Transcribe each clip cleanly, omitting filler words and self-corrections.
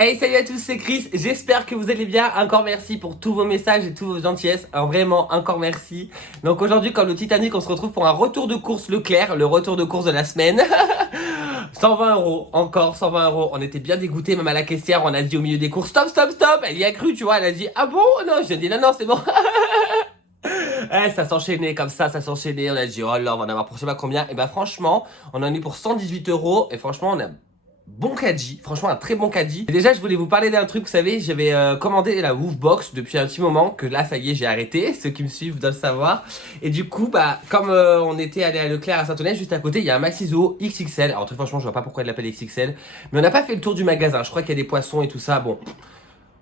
Hey, salut à tous, c'est Chris, j'espère que vous allez bien. Encore merci pour tous vos messages et toutes vos gentillesses. Alors vraiment, encore merci. Donc aujourd'hui, comme le Titanic, on se retrouve pour un retour de course Leclerc, le retour de course de la semaine. 120 euros, encore 120 euros. On était bien dégoûtés, même à la caissière, on a dit au milieu des courses, stop, stop, stop. Elle y a cru, tu vois, elle a dit, ah bon? Non, j'ai dit, non, non, c'est bon. Ça s'enchaînait comme ça s'enchaînait. On a dit, oh là, on va en avoir pour je sais pas combien. Et bah franchement, on en a eu pour 118 euros. Et franchement, on a bon caddie, franchement un très bon caddie. Et déjà je voulais vous parler d'un truc, vous savez, j'avais commandé la Woofbox depuis un petit moment, que là ça y est j'ai arrêté, ceux qui me suivent doivent le savoir. Et du coup bah comme on était allé à Leclerc à Saint-Ouen, juste à côté il y a un Maxi Zoo XXL. Alors très franchement je vois pas pourquoi il l'appelle XXL, mais on n'a pas fait le tour du magasin, je crois qu'il y a des poissons et tout ça, bon.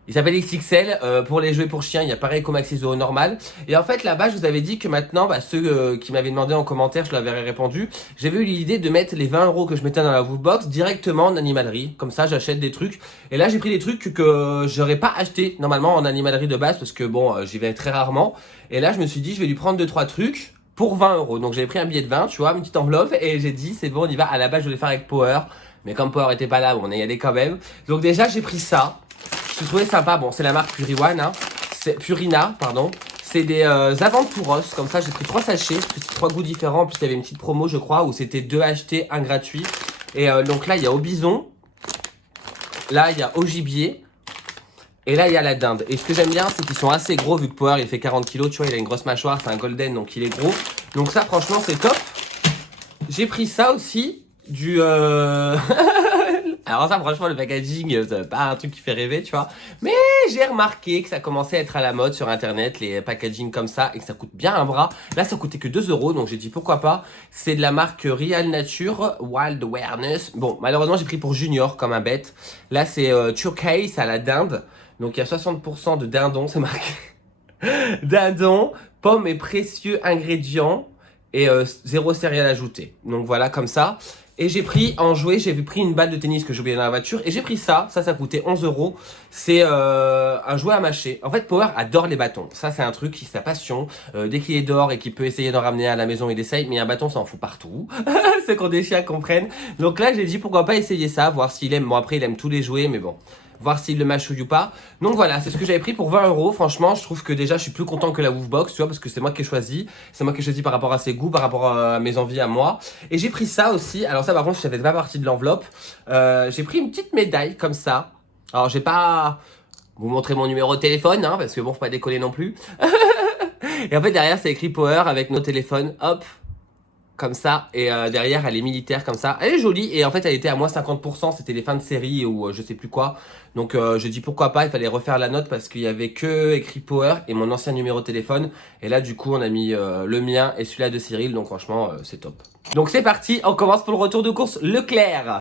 Il s'appelle XXL, pour les jouets pour chiens, il y a pareil qu'au Maxi Zoo normal. Et en fait là-bas je vous avais dit que maintenant, bah, ceux qui m'avaient demandé en commentaire, je leur avais répondu, j'avais eu l'idée de mettre les 20 euros que je mettais dans la Woofbox directement en animalerie. Comme ça j'achète des trucs. Et là j'ai pris des trucs que j'aurais pas acheté normalement en animalerie de base parce que bon j'y vais très rarement. Et là je me suis dit je vais lui prendre 2-3 trucs pour 20 euros. Donc j'avais pris un billet de 20, tu vois, une petite enveloppe et j'ai dit c'est bon on y va. À la base je voulais faire avec Power. Mais comme Power était pas là, bon, on est allé quand même. Donc déjà j'ai pris ça. Je trouvais sympa, bon c'est la marque Purina, pardon. C'est des Aventuros, comme ça j'ai pris 3 sachets, parce que c'est 3 goûts différents. En plus il y avait une petite promo je crois, où c'était 2 achetés, 1 gratuit. Et donc là il y a au bison, là il y a au gibier, et là il y a la dinde. Et ce que j'aime bien c'est qu'ils sont assez gros, vu que Power il fait 40 kilos, tu vois il a une grosse mâchoire, c'est un golden donc il est gros. Donc ça franchement c'est top. J'ai pris ça aussi, du... Alors ça franchement le packaging c'est pas un truc qui fait rêver tu vois. Mais j'ai remarqué que ça commençait à être à la mode sur internet les packaging comme ça et que ça coûte bien un bras. Là ça coûtait que 2 euros donc j'ai dit pourquoi pas. C'est de la marque Real Nature Wild Awareness. Bon malheureusement j'ai pris pour Junior comme un bête. Là c'est turquoise à la dinde. Donc il y a 60% de dindon c'est marqué. Dindon, pommes et précieux ingrédients et 0 céréales ajoutées. Donc voilà comme ça. Et j'ai pris en jouet, j'ai pris une balle de tennis que j'ai oublié dans la voiture. Et j'ai pris ça coûtait 11 euros. C'est un jouet à mâcher. En fait, Power adore les bâtons. Ça, c'est un truc qui sa passion. Dès qu'il est dehors et qu'il peut essayer d'en ramener à la maison, il essaye. Mais un bâton, ça en fout partout. Ceux qui ont des chiens comprennent. Donc là, j'ai dit pourquoi pas essayer ça, voir s'il aime. Bon, après, il aime tous les jouets, mais bon. Voir s'il le mâchouille ou pas. Donc voilà, c'est ce que j'avais pris pour 20 euros. Franchement, je trouve que déjà, je suis plus content que la Woofbox, tu vois, parce que c'est moi qui ai choisi. C'est moi qui ai choisi par rapport à ses goûts, par rapport à mes envies à moi. Et j'ai pris ça aussi. Alors ça, par contre, ça fait pas partie de l'enveloppe. J'ai pris une petite médaille comme ça. Alors, j'ai pas vous montrer mon numéro de téléphone, hein, parce que bon, faut pas décoller non plus. Et en fait, derrière, c'est écrit Power avec nos téléphones. Hop. Comme ça, et derrière elle est militaire comme ça, elle est jolie et en fait elle était à moins 50%, c'était les fins de série ou je sais plus quoi, donc je dis pourquoi pas, il fallait refaire la note parce qu'il y avait que écrit Power et mon ancien numéro de téléphone, et là du coup on a mis le mien et celui-là de Cyril, donc franchement c'est top. Donc c'est parti, on commence pour le retour de course Leclerc.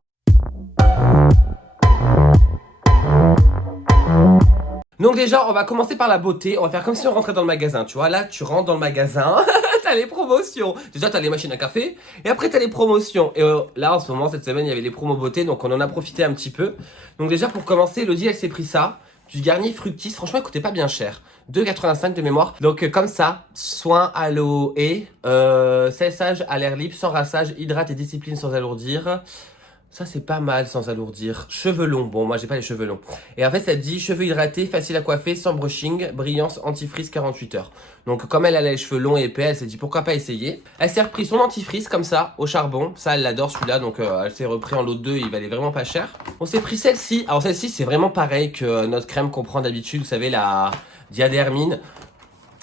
Donc déjà on va commencer par la beauté, on va faire comme si on rentrait dans le magasin, tu vois, là tu rentres dans le magasin. T'as les promotions. Déjà, t'as les machines à café. Et après, t'as les promotions. Et là, en ce moment, cette semaine, il y avait les promos beauté. Donc, on en a profité un petit peu. Donc, déjà, pour commencer, Elodie, elle s'est pris ça. Du Garnier Fructis. Franchement, il coûtait pas bien cher. 2,85 de mémoire. Donc, comme ça, soin aloe, séchage à l'air libre, sans rinçage, hydrate et discipline sans alourdir. Ça, c'est pas mal sans alourdir. Cheveux longs. Bon, moi, j'ai pas les cheveux longs. Et en fait, ça dit cheveux hydratés, facile à coiffer, sans brushing, brillance, antifreeze 48 heures. Donc, comme elle a les cheveux longs et épais, elle s'est dit pourquoi pas essayer. Elle s'est repris son antifreeze comme ça, au charbon. Ça, elle l'adore celui-là. Donc, elle s'est repris en lot 2. Il valait vraiment pas cher. On s'est pris celle-ci. Alors, celle-ci, c'est vraiment pareil que notre crème qu'on prend d'habitude. Vous savez, la Diadermine.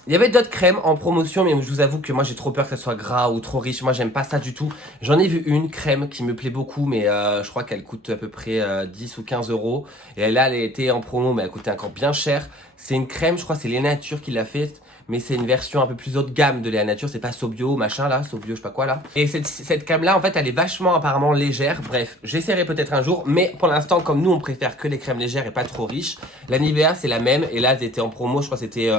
Il y avait d'autres crèmes en promotion, mais je vous avoue que moi j'ai trop peur que ça soit gras ou trop riche. Moi j'aime pas ça du tout. J'en ai vu une crème qui me plaît beaucoup, mais je crois qu'elle coûte à peu près 10 ou 15 euros. Et là elle était en promo, mais elle coûtait encore bien cher. C'est une crème, je crois que c'est Léa Nature qui l'a fait. Mais c'est une version un peu plus haut de gamme de Léa Nature. C'est pas Sobio, machin là, Sobio, je sais pas quoi là. Et cette crème là, en fait, elle est vachement apparemment légère. Bref, j'essaierai peut-être un jour. Mais pour l'instant, comme nous, on préfère que les crèmes légères et pas trop riches. La Nivea, c'est la même. Et là, elle était en promo. Je crois que c'était...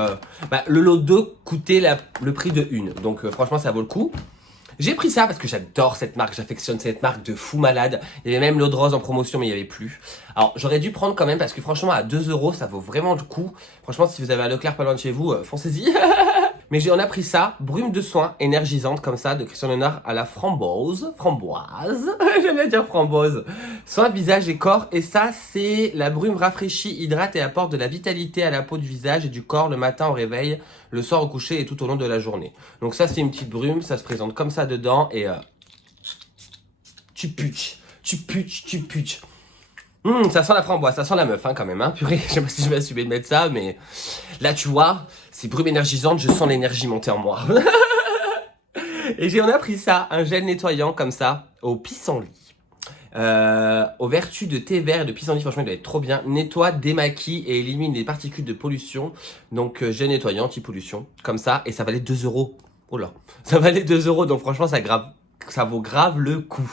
le lot 2 coûtait le prix de une. Donc franchement, ça vaut le coup. J'ai pris ça parce que j'adore cette marque, j'affectionne cette marque de fou malade. Il y avait même l'eau de rose en promotion, mais il n'y avait plus. Alors j'aurais dû prendre quand même parce que franchement à 2 euros ça vaut vraiment le coup. Franchement si vous avez un Leclerc pas loin de chez vous, foncez-y. Mais on a pris ça, brume de soin énergisante comme ça, de Christian Léonard à la framboise. J'aime bien dire framboise. Soin visage et corps. Et ça, c'est la brume rafraîchit, hydrate et apporte de la vitalité à la peau du visage et du corps le matin au réveil, le soir au coucher et tout au long de la journée. Donc ça, c'est une petite brume, ça se présente comme ça dedans et tu putsch. Ça sent la framboise, ça sent la meuf hein, quand même, hein, purée, je sais pas si je vais assumer de mettre ça, mais là tu vois, c'est brume énergisante, je sens l'énergie monter en moi. Et on a pris ça, un gel nettoyant comme ça, au pissenlit. Aux vertus de thé vert et de pissenlit, franchement il doit être trop bien, nettoie, démaquille et élimine les particules de pollution, donc gel nettoyant anti-pollution, comme ça, et ça valait 2 euros. Oh là, ça valait 2 euros, donc franchement ça vaut grave le coup.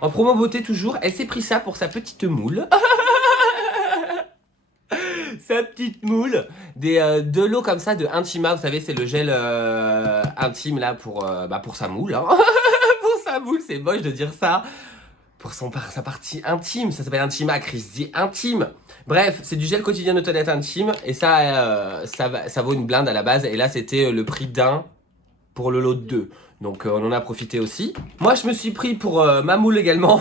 En promo beauté toujours, elle s'est pris ça pour sa petite moule. Sa petite moule. De l'eau comme ça de Intima, vous savez c'est le gel intime là pour sa moule. Hein. Pour sa moule, c'est moche de dire ça. Pour sa partie intime, ça s'appelle Intima, Chris dit intime. Bref, c'est du gel quotidien de toilette intime. Et ça vaut une blinde à la base. Et là c'était le prix d'un pour le lot de 2. Donc on en a profité aussi. Moi je me suis pris pour ma moule également.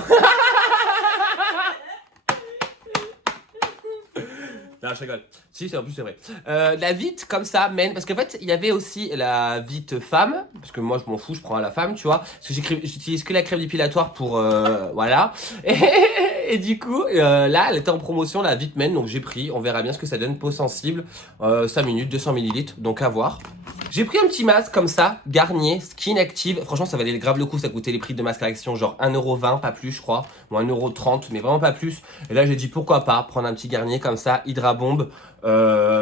Non, je rigole. Si, en plus c'est vrai. La vite comme ça mène, parce qu'en fait il y avait aussi la vite femme, parce que moi je m'en fous, je prends à la femme, tu vois. Parce que j'utilise que la crème dépilatoire pour voilà. Et du coup, là elle était en promotion, la vite men, donc j'ai pris, on verra bien ce que ça donne, peau sensible, 5 minutes, 200 ml, donc à voir. J'ai pris un petit masque comme ça, Garnier Skin Active. Franchement, ça valait grave le coup. Ça coûtait les prix de masque à action, genre 1,20€, pas plus, je crois. Ou 1,30€, mais vraiment pas plus. Et là, j'ai dit pourquoi pas prendre un petit Garnier comme ça, Hydra Bombe.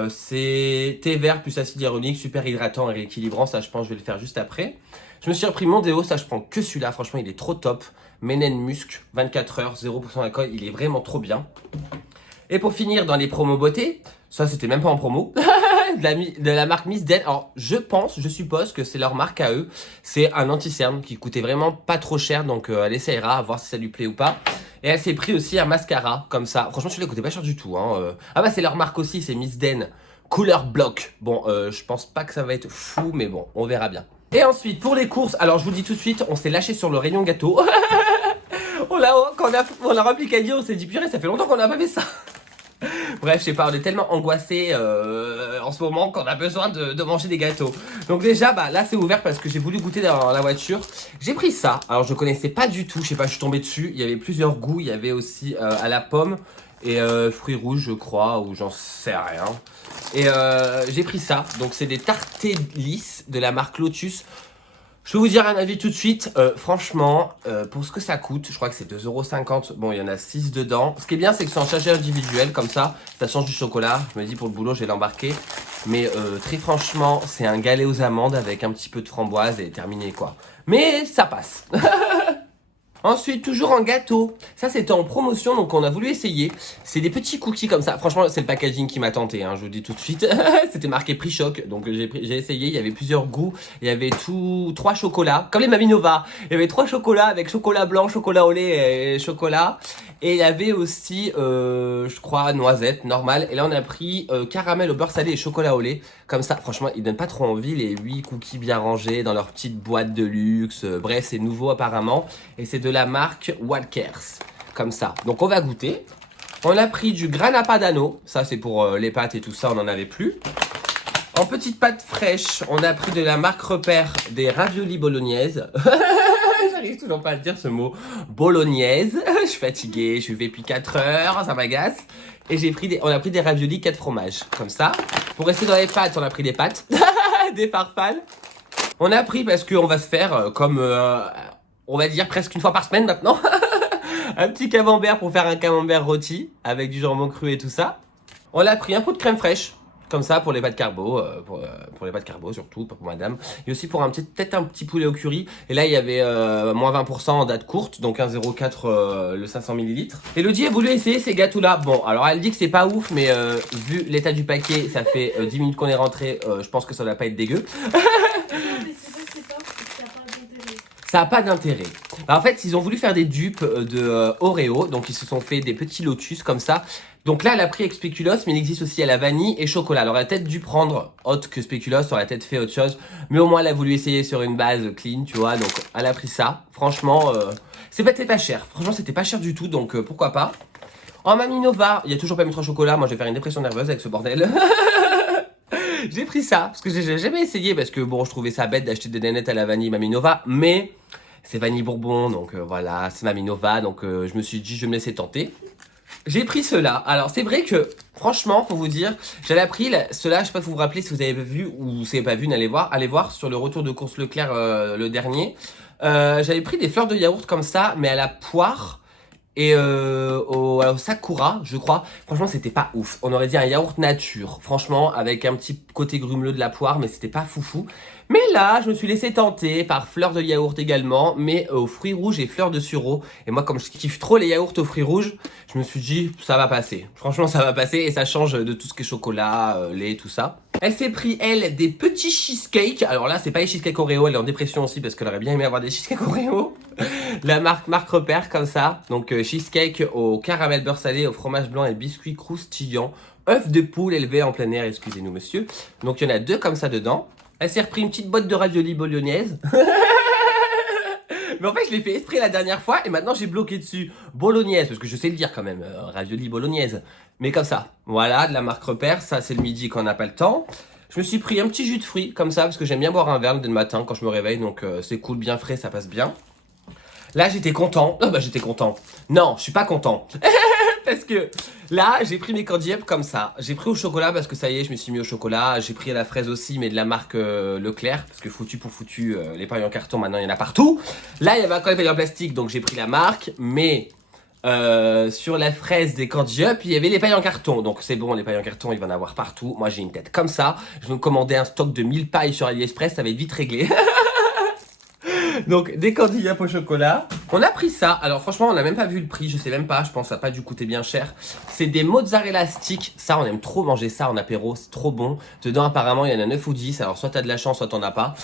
C'est thé vert plus acide hyaluronique, super hydratant et rééquilibrant. Ça, je pense, je vais le faire juste après. Je me suis repris mon déo. Ça, je prends que celui-là. Franchement, il est trop top. Menen Musc, 24 heures, 0% d'alcool. Il est vraiment trop bien. Et pour finir, dans les promos beauté, ça, c'était même pas en promo. De la marque Miss Den. Alors je suppose que c'est leur marque à eux. C'est un anti-cerne qui coûtait vraiment pas trop cher. Donc elle essaiera à voir si ça lui plaît ou pas. Et elle s'est pris aussi un mascara comme ça. Franchement celui-là coûtait pas cher du tout hein. Ah bah c'est leur marque aussi, c'est Miss Den Couleur Block. Bon je pense pas que ça va être fou, mais bon on verra bien. Et ensuite pour les courses, alors je vous le dis tout de suite, on s'est lâché sur le rayon gâteau. Quand on a rempli caddie, on s'est dit purée ça fait longtemps qu'on n'a pas fait ça. Bref, je sais pas, on est tellement angoissés en ce moment qu'on a besoin de manger des gâteaux. Donc déjà, là c'est ouvert parce que j'ai voulu goûter dans la voiture. J'ai pris ça, alors je connaissais pas du tout, je sais pas, je suis tombé dessus. Il y avait plusieurs goûts, il y avait aussi à la pomme et fruits rouges je crois, ou j'en sais rien. Et j'ai pris ça, donc c'est des tartés lisses de la marque Lotus. Je vais vous dire un avis tout de suite, franchement, pour ce que ça coûte, je crois que c'est 2,50€, bon il y en a 6 dedans. Ce qui est bien c'est que c'est en sachet individuel comme ça change du chocolat, je me dis pour le boulot je vais l'embarquer. Mais très franchement, c'est un galet aux amandes avec un petit peu de framboise et terminé quoi. Mais ça passe. Ensuite, toujours en gâteau. Ça, c'était en promotion, donc on a voulu essayer. C'est des petits cookies comme ça. Franchement, c'est le packaging qui m'a tenté, hein, je vous le dis tout de suite. C'était marqué prix choc, donc j'ai essayé. Il y avait plusieurs goûts. Il y avait 3 chocolats, comme les Maminova. Il y avait 3 chocolats avec chocolat blanc, chocolat au lait et chocolat. Et il y avait aussi, je crois, noisette, normal. Et là, on a pris caramel au beurre salé et chocolat au lait. Comme ça, franchement, ils donnent pas trop envie, les 8 cookies bien rangés dans leur petite boîte de luxe. Bref, c'est nouveau apparemment. Et c'est de la marque Walkers. Comme ça. Donc, on va goûter. On a pris du grana padano. Ça, c'est pour les pâtes et tout ça, on n'en avait plus. En petite pâte fraîche, on a pris de la marque Repère des raviolis bolognaises. J'arrive toujours pas à dire ce mot. Bolognaise. Je suis fatiguée, je suis depuis 4 heures, ça m'agace. Et on a pris des raviolis 4 fromages, comme ça. Pour rester dans les pâtes, on a pris des pâtes. Des farfales. On a pris parce qu'on va se faire comme, on va dire presque une fois par semaine maintenant. Un petit camembert pour faire un camembert rôti avec du jambon cru et tout ça. On a pris un pot de crème fraîche. Comme ça pour les pâtes carbo, pour les pâtes carbo surtout, pas pour madame. Et aussi pour peut-être un petit poulet au curry. Et là il y avait moins 20% en date courte, donc 1,04 le 500 ml. Elodie a voulu essayer ces gâteaux là. Bon alors elle dit que c'est pas ouf, mais vu l'état du paquet, ça fait 10 minutes qu'on est rentré, je pense que ça va pas être dégueu. ça n'a pas d'intérêt. En fait, ils ont voulu faire des dupes de Oreo, donc ils se sont fait des petits lotus comme ça. Donc là, elle a pris avec spéculoos, mais il existe aussi à la vanille et chocolat. Alors elle a peut-être dû prendre autre que spéculoos, elle aurait peut-être fait autre chose. Mais au moins, elle a voulu essayer sur une base clean, tu vois. Donc elle a pris ça. Franchement, c'était pas cher. Franchement, c'était pas cher du tout, donc pourquoi pas. En Mamie Nova, il y a toujours pas mis 3 chocolats. Moi, je vais faire une dépression nerveuse avec ce bordel. J'ai pris ça, parce que j'ai jamais essayé, parce que bon, je trouvais ça bête d'acheter des nanettes à la vanille Mamie Nova, mais c'est vanille bourbon, donc voilà, c'est Mamie Nova, donc je me suis dit, je vais me laisser tenter. J'ai pris ceux-là. Alors, c'est vrai que, franchement, pour vous dire, j'avais pris ceux-là, je sais pas si vous vous rappelez, si vous avez vu ou si vous n'avez pas vu, allez voir sur le retour de course Leclerc, le dernier. J'avais pris des fleurs de yaourt comme ça, mais à la poire et au sakura, je crois. Franchement, c'était pas ouf. On aurait dit un yaourt nature, franchement, avec un petit côté grumeleux de la poire, mais c'était pas foufou. Mais là, je me suis laissé tenter par fleurs de yaourt également, mais aux fruits rouges et fleurs de sureau. Et moi, comme je kiffe trop les yaourts aux fruits rouges, je me suis dit, ça va passer. Franchement, ça va passer et ça change de tout ce qui est chocolat, lait, tout ça. Elle s'est pris, elle, des petits cheesecakes. Alors là, c'est pas les cheesecakes Oreo, elle est en dépression aussi parce qu'elle aurait bien aimé avoir des cheesecakes Oreo. La marque Repère, comme ça. Donc, cheesecake au caramel beurre salé, au fromage blanc et biscuits croustillants. œufs de poule élevés en plein air, excusez-nous monsieur. Donc il y en a 2 comme ça dedans. Elle s'est repris une petite boîte de raviolis bolognaise. Mais en fait je l'ai fait exprès la dernière fois et maintenant j'ai bloqué dessus bolognaise, parce que je sais le dire quand même, raviolis bolognaise. Mais comme ça, voilà, de la marque Repère, ça c'est le midi quand on n'a pas le temps. Je me suis pris un petit jus de fruits comme ça, parce que j'aime bien boire un verre dès le matin quand je me réveille, donc c'est cool, bien frais, ça passe bien. Là j'étais content, j'étais content. Non, je suis pas content. Parce que là, j'ai pris mes candy up comme ça. J'ai pris au chocolat parce que ça y est, je me suis mis au chocolat. J'ai pris à la fraise aussi, mais de la marque Leclerc. Parce que foutu pour foutu, les pailles en carton, maintenant, il y en a partout. Là, il y avait encore les pailles en plastique, donc j'ai pris la marque. Mais sur la fraise des candy up, il y avait les pailles en carton. Donc c'est bon, les pailles en carton, il va en avoir partout. Moi, j'ai une tête comme ça. Je vais me commander un stock de 1000 pailles sur AliExpress, ça va être vite réglé. Donc des candy up au chocolat. On a pris ça, alors franchement on n'a même pas vu le prix, je sais même pas, je pense que ça n'a pas dû coûter bien cher. C'est des mozzarella sticks, ça on aime trop manger ça en apéro, c'est trop bon. Dedans apparemment il y en a 9 ou 10, alors soit t'as de la chance soit t'en as pas.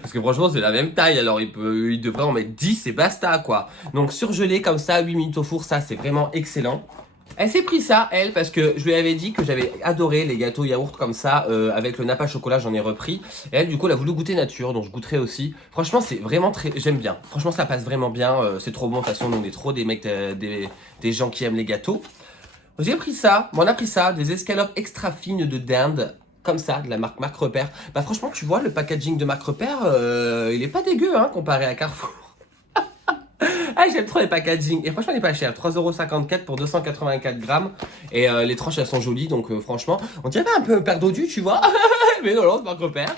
Parce que franchement c'est la même taille, alors il devrait en mettre 10 et basta quoi. Donc surgelé comme ça, 8 minutes au four, ça c'est vraiment excellent. Elle s'est pris ça, elle, parce que je lui avais dit que j'avais adoré les gâteaux yaourt comme ça, avec le napa chocolat, j'en ai repris. Et elle, du coup, elle a voulu goûter nature, donc je goûterai aussi. Franchement, c'est vraiment très... J'aime bien. Franchement, ça passe vraiment bien, c'est trop bon. De toute façon, nous, on est trop des mecs, des gens qui aiment les gâteaux. J'ai pris ça, on a pris ça, des escalopes extra fines de dinde. Comme ça, de la marque Repère. Bah franchement, tu vois, le packaging de marque Repère, il est pas dégueu, hein, comparé à Carrefour. Ah, j'aime trop les packaging. Et franchement, il est pas cher. 3,54€ pour 284 grammes. Et les tranches, elles sont jolies. Donc, franchement, on dirait pas un peu père dodu, tu vois. Mais non, c'est pas Repère.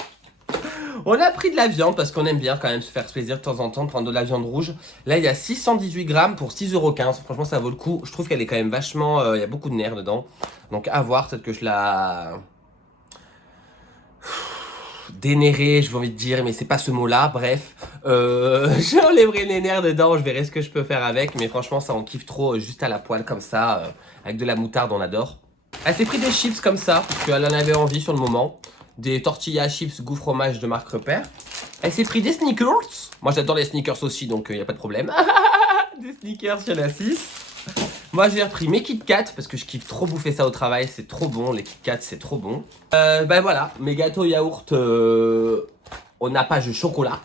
On a pris de la viande parce qu'on aime bien quand même se faire plaisir de temps en temps, de prendre de la viande rouge. Là, il y a 618 grammes pour 6,15€. Franchement, ça vaut le coup. Je trouve qu'elle est quand même vachement... il y a beaucoup de nerfs dedans. Donc, à voir. Peut-être que je la... dénéré, je vais envie de dire, mais c'est pas ce mot-là, bref. J'enlèverai les nerfs dedans, je verrai ce que je peux faire avec, mais franchement, ça on kiffe trop, juste à la poêle comme ça, avec de la moutarde, on adore. Elle s'est pris des chips comme ça, parce qu'elle en avait envie sur le moment. Des tortillas chips goût fromage de marque Repère. Elle s'est pris des sneakers. Moi j'adore les sneakers aussi, donc il n'y a pas de problème. Des sneakers, il y en a 6. Moi j'ai repris mes Kit Kat parce que je kiffe trop bouffer ça au travail, c'est trop bon, les Kit Kat c'est trop bon. Bah voilà, mes gâteaux yaourt au nappage de chocolat.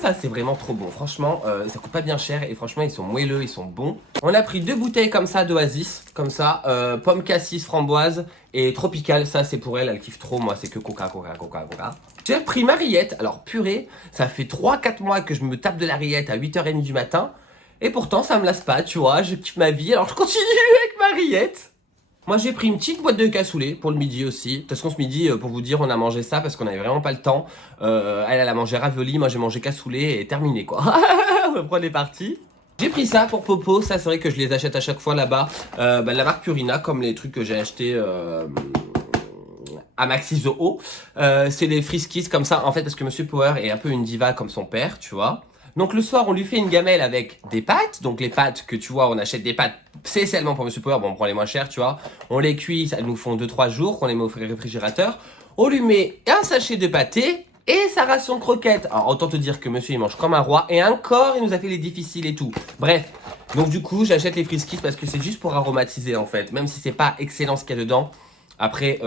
Ça c'est vraiment trop bon, franchement ça coûte pas bien cher et franchement ils sont moelleux, ils sont bons. On a pris 2 bouteilles comme ça d'Oasis, comme ça, pomme cassis, framboise et tropical, ça c'est pour elle, elle kiffe trop, moi c'est que coca. J'ai repris ma rillette, alors purée, ça fait 3-4 mois que je me tape de la rillette à 8h30 du matin. Et pourtant, ça me lasse pas, tu vois, je kiffe ma vie, alors je continue avec ma rillette. Moi, j'ai pris une petite boîte de cassoulet pour le midi aussi. De toute façon, ce midi, pour vous dire, on a mangé ça parce qu'on avait vraiment pas le temps. Elle a mangé ravioli, moi j'ai mangé cassoulet et terminé, quoi. On est parti. J'ai pris ça pour Popo, ça c'est vrai que je les achète à chaque fois là-bas. La marque Purina, comme les trucs que j'ai achetés... à Maxi Zoo. C'est des friskies comme ça, en fait, parce que Monsieur Power est un peu une diva comme son père, tu vois. Donc le soir, on lui fait une gamelle avec des pâtes. Donc les pâtes que tu vois, on achète des pâtes spécialement pour Monsieur Power. Bon, on prend les moins chères, tu vois. On les cuit, ça nous font 2-3 jours qu'on les met au réfrigérateur. On lui met un sachet de pâté et sa ration de croquettes. Alors autant te dire que monsieur il mange comme un roi, et encore il nous a fait les difficiles et tout. Bref, donc du coup j'achète les Friskies parce que c'est juste pour aromatiser en fait, même si c'est pas excellent ce qu'il y a dedans. Après,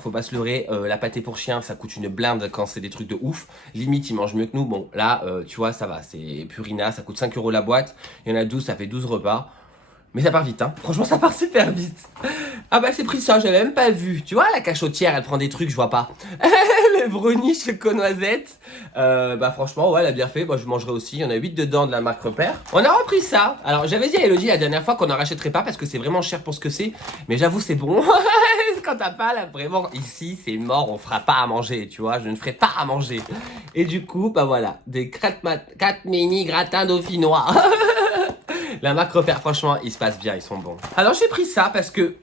faut pas se leurrer, la pâtée pour chien, ça coûte une blinde quand c'est des trucs de ouf. Limite, ils mangent mieux que nous. Bon, là, tu vois, ça va, c'est Purina, ça coûte 5 € la boîte. Il y en a 12, ça fait 12 repas. Mais ça part vite, hein. Franchement, ça part super vite. Ah bah, c'est pris ça, j'avais même pas vu. Tu vois, la cachotière, elle prend des trucs, je vois pas. Le brownie choco-noisette. Bah, franchement, ouais, elle a bien fait. Moi, je mangerai aussi. Il y en a 8 dedans de la marque Repère. On a repris ça. Alors, j'avais dit à Elodie la dernière fois qu'on n'en rachèterait pas parce que c'est vraiment cher pour ce que c'est. Mais j'avoue, c'est bon. Quand t'as pas, là, vraiment, ici, c'est mort. On fera pas à manger, tu vois. Je ne ferai pas à manger. Et du coup, bah voilà. Des 4 mini gratins dauphinois. La marque Repère, franchement, ils se passent bien, ils sont bons. Alors j'ai pris ça parce que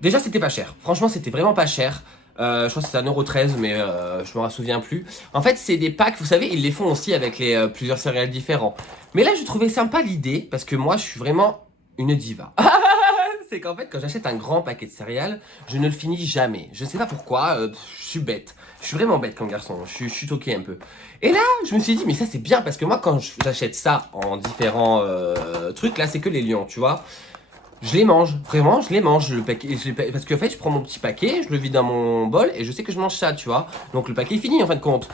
déjà c'était pas cher. Franchement, c'était vraiment pas cher. Je crois que c'était 1,13 €, mais je m'en souviens plus. En fait, c'est des packs, vous savez, ils les font aussi avec les plusieurs céréales différents. Mais là, je trouvais sympa l'idée parce que moi, je suis vraiment une diva. C'est qu'en fait, quand j'achète un grand paquet de céréales, je ne le finis jamais. Je sais pas pourquoi, je suis bête. Je suis vraiment bête comme garçon, je suis toqué un peu. Et là, je me suis dit, mais ça c'est bien, parce que moi, quand j'achète ça en différents trucs, là, c'est que les lions, tu vois. Je les mange, vraiment, je les mange, le paquet, parce qu'en fait, je prends mon petit paquet, je le vide dans mon bol, et je sais que je mange ça, tu vois. Donc le paquet est fini, en fin de compte.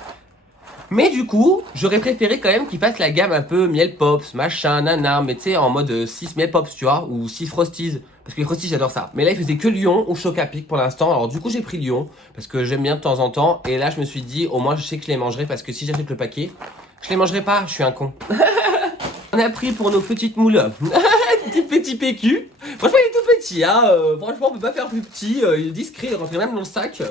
Mais du coup, j'aurais préféré quand même qu'il fasse la gamme un peu miel pops, machin, nana, mais tu sais, en mode 6 miel pops, tu vois, ou 6 frosties. Parce que les frosties, j'adore ça. Mais là, il faisait que Lion ou Chocapic pour l'instant. Alors du coup, j'ai pris Lion, parce que j'aime bien de temps en temps. Et là, je me suis dit, au moins, je sais que je les mangerai, parce que si j'achète le paquet, je les mangerai pas, je suis un con. On a pris pour nos petites moules, petit PQ. Franchement, il est tout petit, hein. Franchement, on peut pas faire plus petit. Il est discret, il rentrait même dans le sac.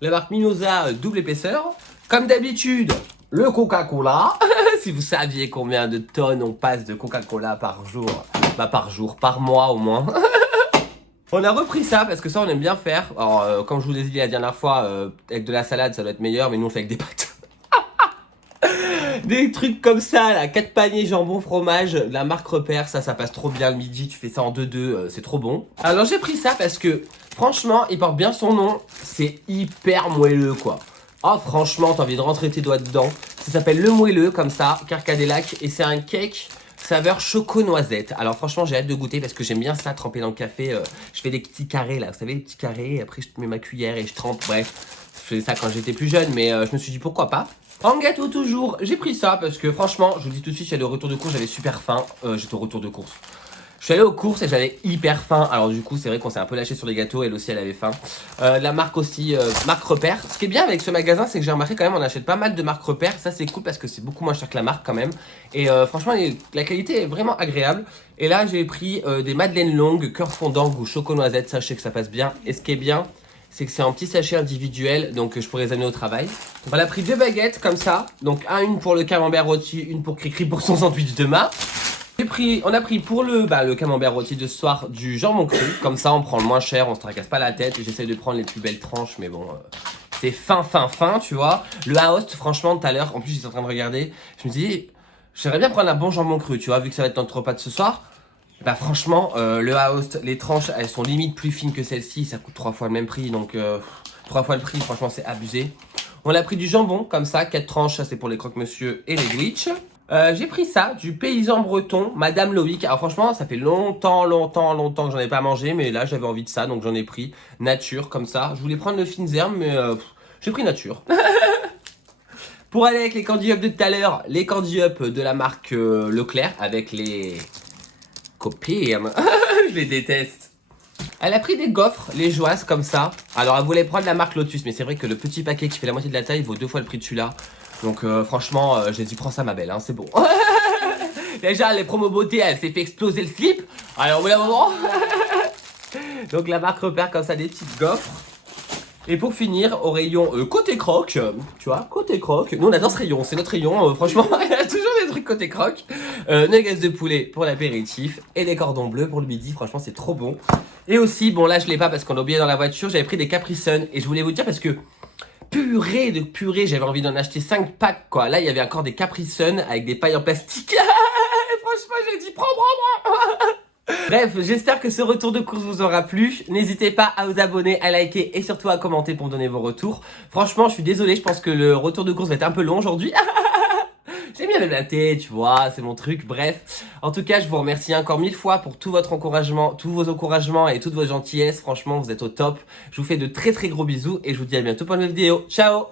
La marque Mimosa, double épaisseur. Comme d'habitude, le Coca-Cola. Si vous saviez combien de tonnes on passe de Coca-Cola par jour. Bah par mois au moins. On a repris ça parce que ça on aime bien faire. Alors comme je vous l'ai dit la dernière fois, avec de la salade ça doit être meilleur, mais nous on fait avec des pâtes. Des trucs comme ça là, 4 paniers jambon fromage, la marque Repère, ça passe trop bien le midi, tu fais ça en 2-2, c'est trop bon. Alors j'ai pris ça parce que franchement il porte bien son nom, c'est hyper moelleux quoi. Oh franchement t'as envie de rentrer tes doigts dedans. Ça s'appelle le moelleux comme ça, Carcadélac, et c'est un cake saveur choco-noisette. Alors franchement j'ai hâte de goûter parce que j'aime bien ça tremper dans le café. Je fais des petits carrés là, vous savez les petits carrés, et après je mets ma cuillère et je trempe, bref. Je faisais ça quand j'étais plus jeune, mais je me suis dit pourquoi pas. En gâteau toujours, j'ai pris ça parce que franchement, je vous dis tout de suite, j'allais au retour de course, j'avais super faim. J'étais au retour de course. Je suis allé aux courses et j'avais hyper faim. Alors du coup, c'est vrai qu'on s'est un peu lâché sur les gâteaux. Elle aussi, elle avait faim. La marque aussi, marque Repère. Ce qui est bien avec ce magasin, c'est que j'ai remarqué quand même, on achète pas mal de marques Repère. Ça, c'est cool parce que c'est beaucoup moins cher que la marque quand même. Et franchement, la qualité est vraiment agréable. Et là, j'ai pris des madeleines longues, cœur fondant, goût choco-noisette. Sachez que ça passe bien. Et ce qui est bien, c'est que c'est en petit sachet individuel, donc je pourrais les amener au travail. On a pris 2 baguettes comme ça. Donc une pour le camembert rôti, une pour Cricri pour son sandwich de demain. On a pris pour le camembert rôti de ce soir du jambon cru. Comme ça, on prend le moins cher, on se tracasse pas la tête. J'essaie de prendre les plus belles tranches, mais bon, c'est fin, tu vois. Le Aoste, franchement, tout à l'heure, en plus, j'étais en train de regarder. Je me dis, j'aimerais bien prendre un bon jambon cru, tu vois, vu que ça va être notre repas de ce soir. Bah franchement, le Aoste, les tranches, elles sont limite plus fines que celles-ci. Ça coûte 3 fois le même prix, donc 3 fois le prix, franchement, c'est abusé. On a pris du jambon, comme ça, 4 tranches, ça c'est pour les croque-monsieur et les glitch. J'ai pris ça, du paysan breton, Madame Loïc. Alors franchement, ça fait longtemps que j'en ai pas mangé, mais là j'avais envie de ça, donc j'en ai pris nature, comme ça. Je voulais prendre le fines herbes, mais j'ai pris nature. Pour aller avec les Candy Up de tout à l'heure, les Candy Up de la marque Leclerc, avec les copines. Je les déteste. Elle a pris des gaufres, les Joas, comme ça. Alors elle voulait prendre la marque Lotus, mais c'est vrai que le petit paquet qui fait la moitié de la taille vaut 2 fois le prix de celui-là. Donc franchement, j'ai dit prends ça ma belle, hein, c'est bon. Déjà les promos beauté, elle s'est fait exploser le slip. Alors au bout d'un moment. Donc la marque Repère comme ça des petites gaufres. Et pour finir, au rayon côté croque, tu vois, côté croque. Nous on adore ce rayon, c'est notre rayon, franchement, il y a toujours des trucs côté croque. Nuggets de poulet pour l'apéritif et des cordons bleus pour le midi, franchement c'est trop bon. Et aussi, bon là je l'ai pas parce qu'on l'a oublié dans la voiture, j'avais pris des Capri Sun et je voulais vous dire parce que purée de purée, j'avais envie d'en acheter 5 packs quoi. Là il y avait encore des Capri Sun avec des pailles en plastique. Franchement j'ai dit prends. Bref, j'espère que ce retour de course vous aura plu. N'hésitez pas à vous abonner, à liker et surtout à commenter pour me donner vos retours. Franchement, je suis désolé, je pense que le retour de course va être un peu long aujourd'hui. J'aime bien la tête, tu vois, c'est mon truc. Bref, en tout cas, je vous remercie encore 1000 fois pour tout votre encouragement, tous vos encouragements et toutes vos gentillesses. Franchement, vous êtes au top. Je vous fais de très très gros bisous et je vous dis à bientôt pour une nouvelle vidéo. Ciao!